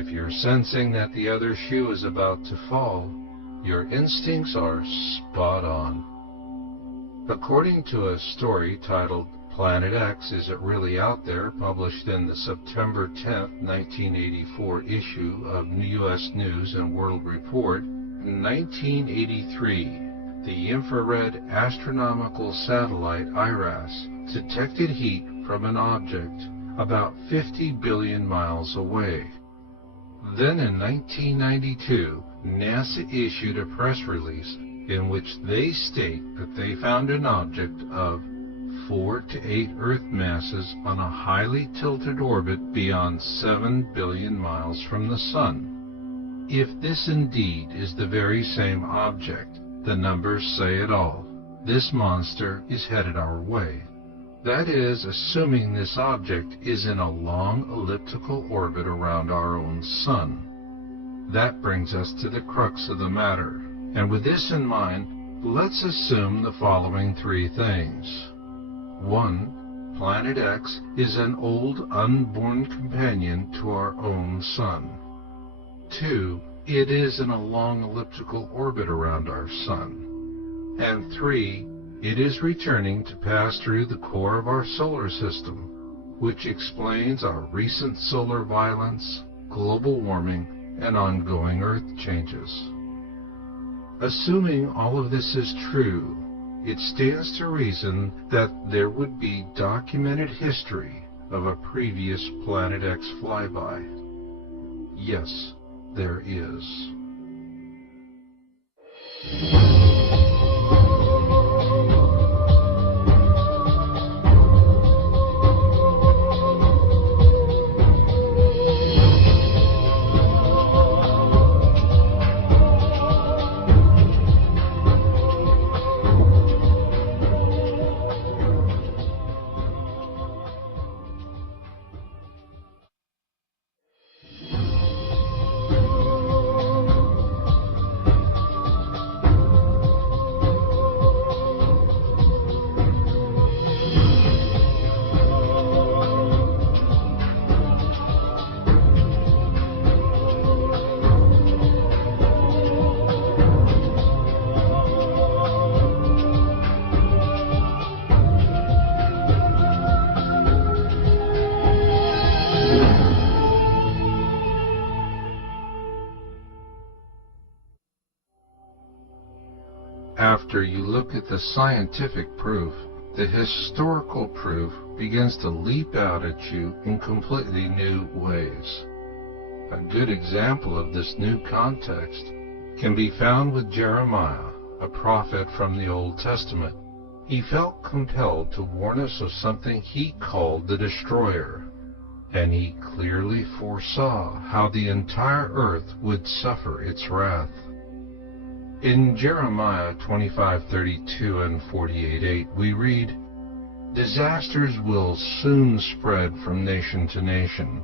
If you're sensing that the other shoe is about to fall, your instincts are spot on. According to a story titled Planet X, Is It Really Out There?, published in the September 10, 1984 issue of U.S. News and World Report, in 1983, the infrared astronomical satellite IRAS detected heat from an object about 50 billion miles away. Then in 1992, NASA issued a press release in which they state that they found an object of 4 to 8 Earth masses on a highly tilted orbit beyond 7 billion miles from the Sun. If this indeed is the very same object, the numbers say it all. This monster is headed our way. That is, assuming this object is in a long elliptical orbit around our own Sun. That brings us to the crux of the matter. And with this in mind, let's assume the following 3 things. 1. Planet X is an old, unborn companion to our own Sun. 2. It is in a long elliptical orbit around our Sun. And 3. It is returning to pass through the core of our solar system, which explains our recent solar violence, global warming, and ongoing Earth changes. Assuming all of this is true, it stands to reason that there would be documented history of a previous Planet X flyby. Yes, there is. After you look at the scientific proof, the historical proof begins to leap out at you in completely new ways. A good example of this new context can be found with Jeremiah, a prophet from the Old Testament. He felt compelled to warn us of something he called the destroyer, and he clearly foresaw how the entire earth would suffer its wrath. In Jeremiah 25:32 and 48:8, we read, "Disasters will soon spread from nation to nation.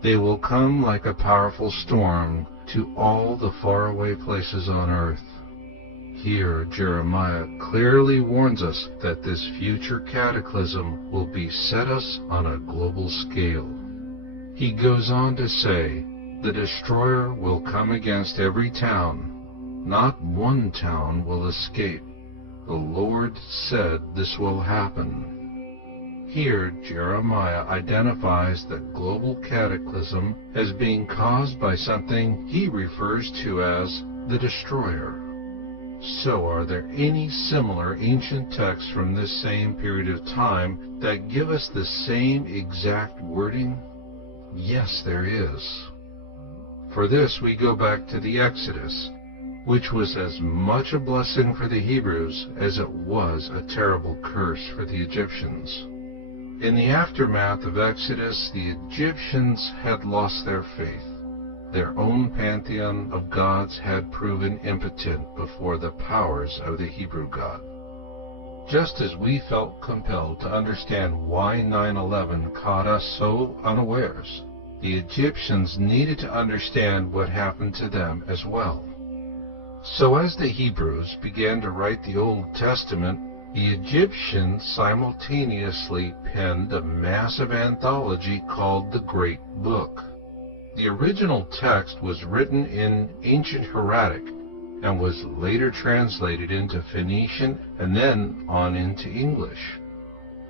They will come like a powerful storm to all the faraway places on earth." Here, Jeremiah clearly warns us that this future cataclysm will beset us on a global scale. He goes on to say, "The destroyer will come against every town. Not one town will escape. The Lord said this will happen." Here, Jeremiah identifies that global cataclysm as being caused by something he refers to as the destroyer. So, are there any similar ancient texts from this same period of time that give us the same exact wording? Yes, there is. For this, we go back to the Exodus, which was as much a blessing for the Hebrews as it was a terrible curse for the Egyptians. In the aftermath of Exodus, the Egyptians had lost their faith. Their own pantheon of gods had proven impotent before the powers of the Hebrew God. Just as we felt compelled to understand why 9/11 caught us so unawares, the Egyptians needed to understand what happened to them as well. So as the Hebrews began to write the Old Testament, the Egyptians simultaneously penned a massive anthology called the Great Book. The original text was written in ancient Hieratic and was later translated into Phoenician and then on into English.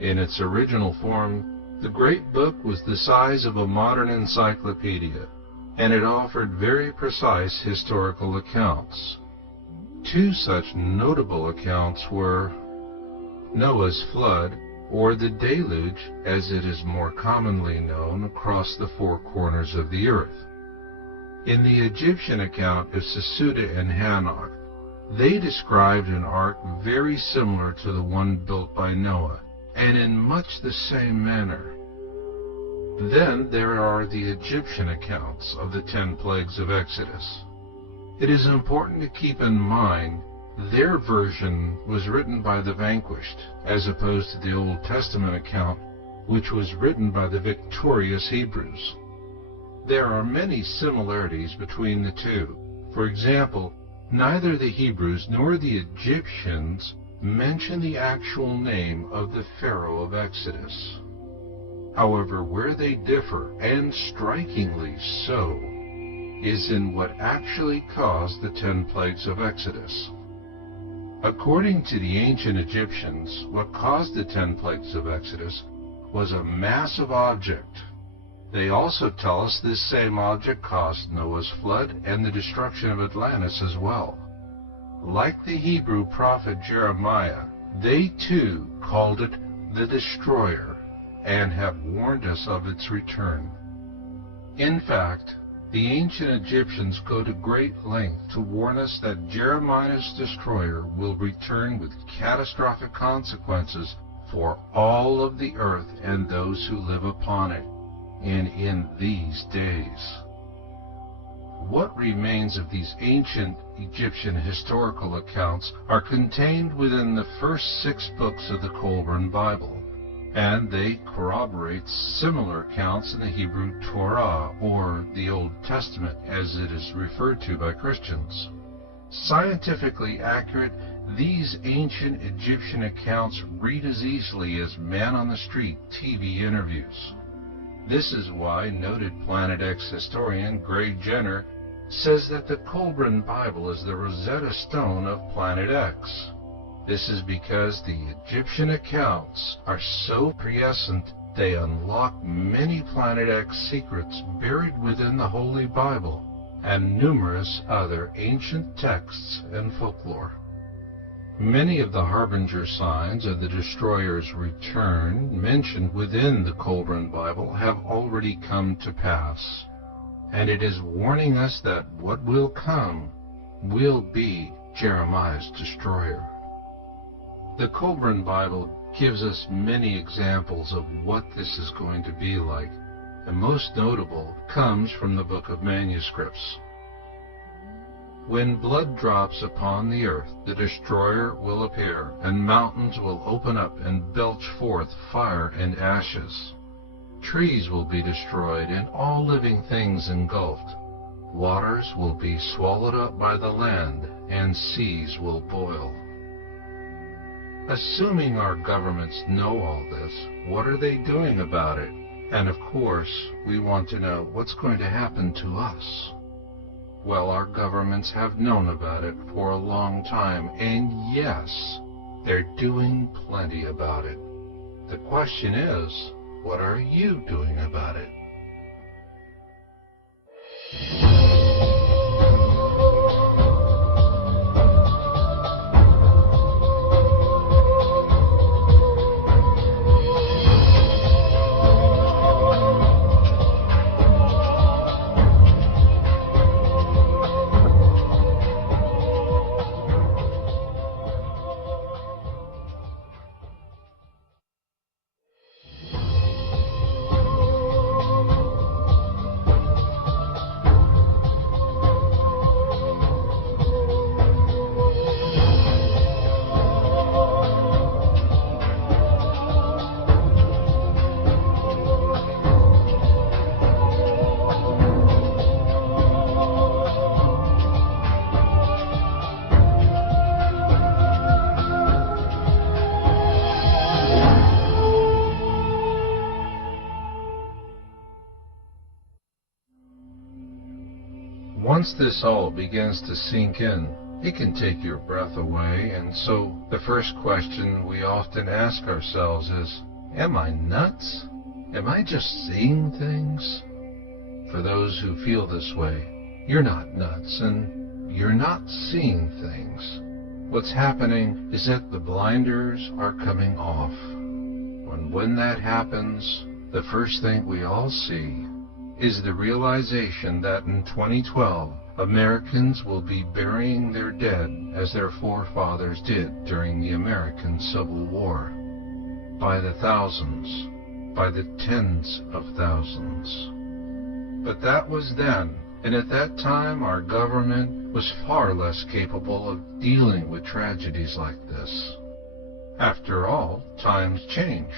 In its original form, the Great Book was the size of a modern encyclopedia, and it offered very precise historical accounts. Two such notable accounts were Noah's flood, or the deluge, as it is more commonly known across the four corners of the earth. In the Egyptian account of Sesuda and Hanok, they described an ark very similar to the one built by Noah, and in much the same manner. Then there are the Egyptian accounts of the 10 plagues of Exodus. It is important to keep in mind their version was written by the vanquished, as opposed to the Old Testament account, which was written by the victorious Hebrews. There are many similarities between the two. For example, neither the Hebrews nor the Egyptians mention the actual name of the Pharaoh of Exodus. However, where they differ, and strikingly so, is in what actually caused the 10 plagues of Exodus. According to the ancient Egyptians, what caused the 10 plagues of Exodus was a massive object. They also tell us this same object caused Noah's flood and the destruction of Atlantis as well. Like the Hebrew prophet Jeremiah, they too called it the destroyer and have warned us of its return. In fact, the ancient Egyptians go to great length to warn us that Jeremiah's destroyer will return with catastrophic consequences for all of the earth and those who live upon it, and in these days. What remains of these ancient Egyptian historical accounts are contained within the first 6 books of the Colburn Bible, and they corroborate similar accounts in the Hebrew Torah, or the Old Testament as it is referred to by Christians. Scientifically accurate, these ancient Egyptian accounts read as easily as man-on-the-street TV interviews. This is why noted Planet X historian Greg Jenner says that the Colburn Bible is the Rosetta Stone of Planet X. This is because the Egyptian accounts are so prescient they unlock many Planet X secrets buried within the Holy Bible and numerous other ancient texts and folklore. Many of the harbinger signs of the destroyer's return mentioned within the Colburn Bible have already come to pass, and it is warning us that what will come will be Jeremiah's destroyer. The Colburn Bible gives us many examples of what this is going to be like, and most notable comes from the Book of Manuscripts. When blood drops upon the earth, the destroyer will appear, and mountains will open up and belch forth fire and ashes. Trees will be destroyed, and all living things engulfed. Waters will be swallowed up by the land, and seas will boil. Assuming our governments know all this, what are they doing about it? And of course, we want to know what's going to happen to us. Well, our governments have known about it for a long time, and yes, they're doing plenty about it. The question is, what are you doing about it? Once this all begins to sink in, it can take your breath away, and so the first question we often ask ourselves is, am I nuts? Am I just seeing things? For those who feel this way, you're not nuts, and you're not seeing things. What's happening is that the blinders are coming off. When that happens, the first thing we all see is the realization that in 2012, Americans will be burying their dead as their forefathers did during the American Civil War. By the thousands, by the tens of thousands. But that was then, and at that time our government was far less capable of dealing with tragedies like this. After all, times change,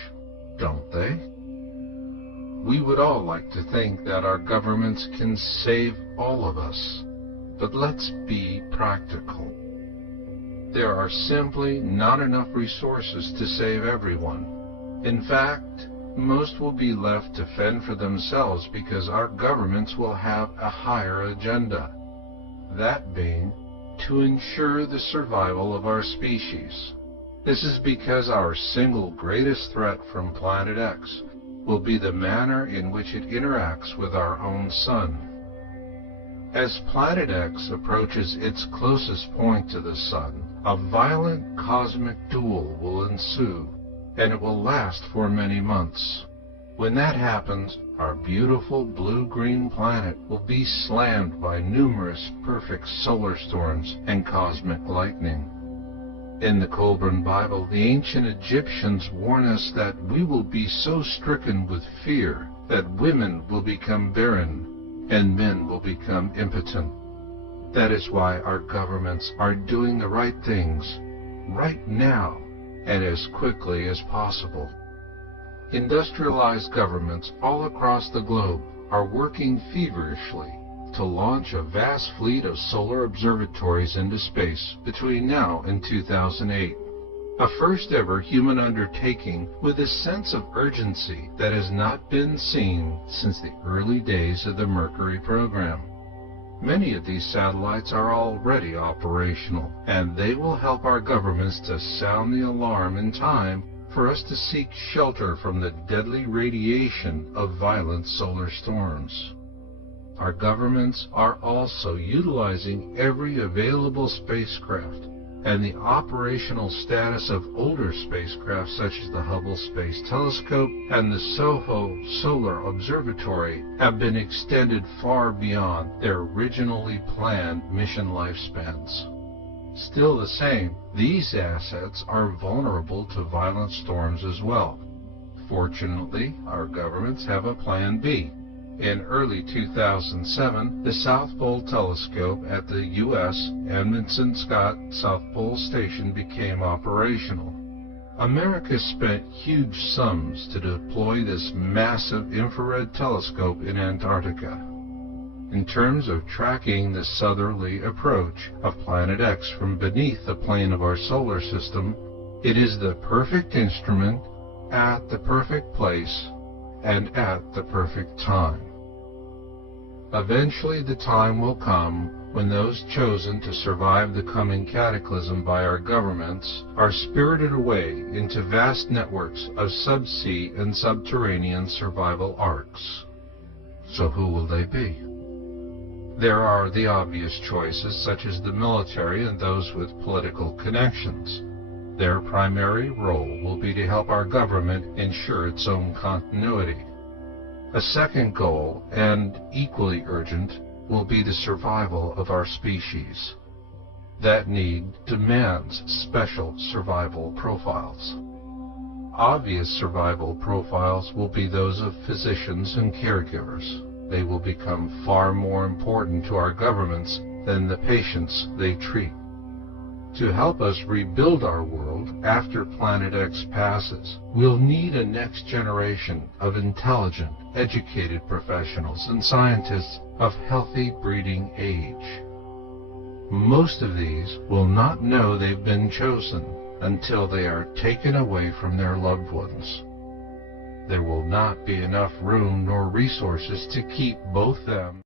don't they? We would all like to think that our governments can save all of us, but let's be practical. There are simply not enough resources to save everyone. In fact, most will be left to fend for themselves because our governments will have a higher agenda. That being, to ensure the survival of our species. This is because our single greatest threat from Planet X will be the manner in which it interacts with our own sun. As Planet X approaches its closest point to the sun, a violent cosmic duel will ensue, and it will last for many months. When that happens, our beautiful blue-green planet will be slammed by numerous perfect solar storms and cosmic lightning. In the Colburn Bible, the ancient Egyptians warn us that we will be so stricken with fear that women will become barren and men will become impotent. That is why our governments are doing the right things right now and as quickly as possible. Industrialized governments all across the globe are working feverishly to launch a vast fleet of solar observatories into space between now and 2008. A first-ever human undertaking with a sense of urgency that has not been seen since the early days of the Mercury program. Many of these satellites are already operational, and they will help our governments to sound the alarm in time for us to seek shelter from the deadly radiation of violent solar storms. Our governments are also utilizing every available spacecraft, and the operational status of older spacecraft such as the Hubble Space Telescope and the SOHO Solar Observatory have been extended far beyond their originally planned mission lifespans. Still the same, these assets are vulnerable to violent storms as well. Fortunately, our governments have a plan B. In early 2007, the South Pole Telescope at the U.S. Amundsen-Scott South Pole Station became operational. America spent huge sums to deploy this massive infrared telescope in Antarctica. In terms of tracking the southerly approach of Planet X from beneath the plane of our solar system, it is the perfect instrument at the perfect place and at the perfect time. Eventually the time will come when those chosen to survive the coming cataclysm by our governments are spirited away into vast networks of subsea and subterranean survival arcs. So who will they be? There are the obvious choices such as the military and those with political connections. Their primary role will be to help our government ensure its own continuity. A second goal, and equally urgent, will be the survival of our species. That need demands special survival profiles. Obvious survival profiles will be those of physicians and caregivers. They will become far more important to our governments than the patients they treat. To help us rebuild our world after Planet X passes, we'll need a next generation of intelligent, educated professionals and scientists of healthy breeding age. Most of these will not know they've been chosen until they are taken away from their loved ones. There will not be enough room nor resources to keep both them